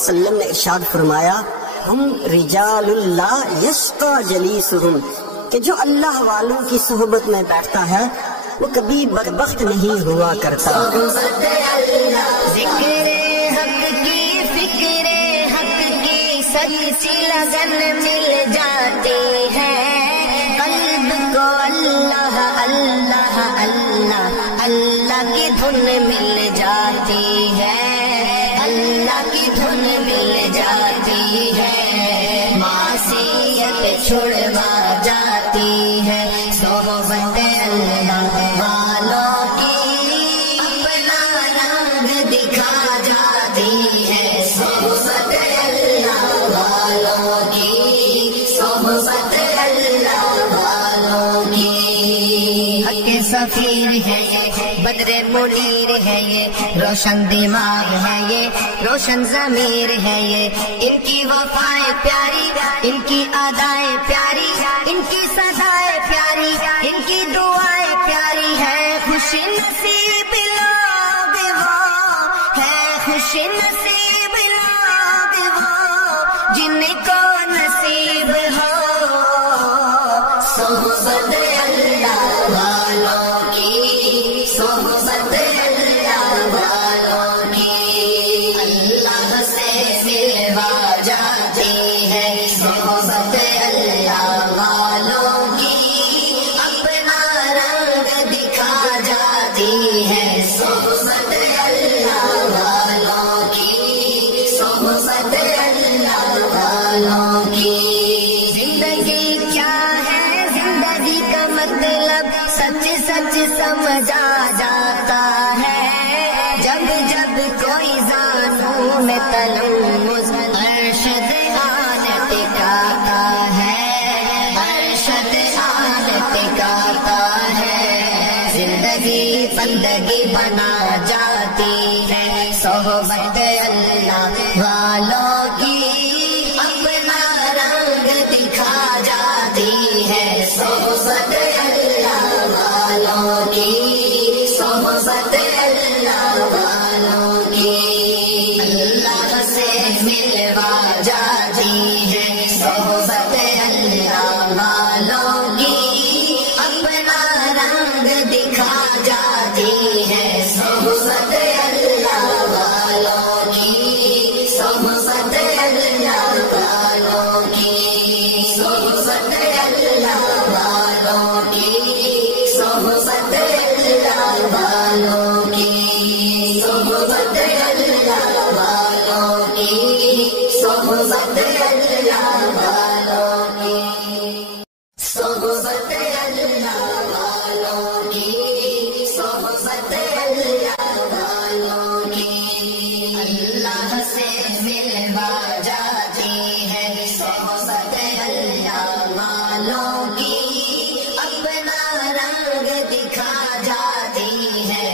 وسلم نے ارشاد فرمایا ہم رجال اللہ یشقى جلیسہم، کہ جو اللہ والوں کی صحبت میں بیٹھتا ہے وہ کبھی بدبخت نہیں ہوا کرتا۔ ذکر حق کی فکر حق کی سچی لگن مل جاتی ہے، قلب کو اللہ اللہ اللہ اللہ کی دھن مل جاتی ہے، اللہ کی دھن مل جاتی ہے، معصیت چھڑوا جاتی ہے، صحبت اللہ والوں کی اپنا رنگ دکھا جاتی ہے، صحبت اللہ والوں کی، صحبت اللہ والوں کی۔ حق سفیر ہے یہ، بدر منیر ہے یہ، روشن دماغ ہے یہ، روشن ضمیر ہے یہ، ان کی وفائیں پیاری، ان کی ادائیں پیاری، ان کی صدائیں پیاری، ان کی دعائیں پیاری ہے، خوش نصیب لوگ وہ ہے، خوش نصیب لوگ وہ جن کو نصیب ہو صحبت اللہ والوں کی، صحبت اللہ والوں کی، اللہ سے ملوا جاتی ہے، صحبت اللہ والوں کی اپنا رنگ دکھا جاتی ہے، صحبت اللہ والوں کی، صحبت اللہ والوں کی۔ زندگی کیا ہے، زندگی کا مطلب سچ سچ سمجھا جاتا ہے، جب جب کوئی زانوں میں تلمس ارشد آن ٹکاتا ہے، ارشد آن ٹکاتا ہے، زندگی بندگی بنا جاتی ہے، صحبت اللہ والوں کی اپنا رنگ دکھا جاتی ہے، صحبت اللہ والوں کی، صحبت اللہ والوں کی، اللہ سے ملوا جاتی ہے، صحبت اللہ والوں کی اپنا رنگ دکھا جاتی ہے، صحبت اللہ والوں کی، صحبت اللہ والوں کی، صحبت اللہ والوں کی، صحبت اللہ والوں کی، صحبت اللہ والوں کی، صحبت اللہ والوں کی، صحبت اللہ والوں کی، صحبت اللہ والوں کی، اللہ سے ملوا جاتی ہے، صحبت اللہ والوں کی اپنا رنگ دکھا جاتی ہے،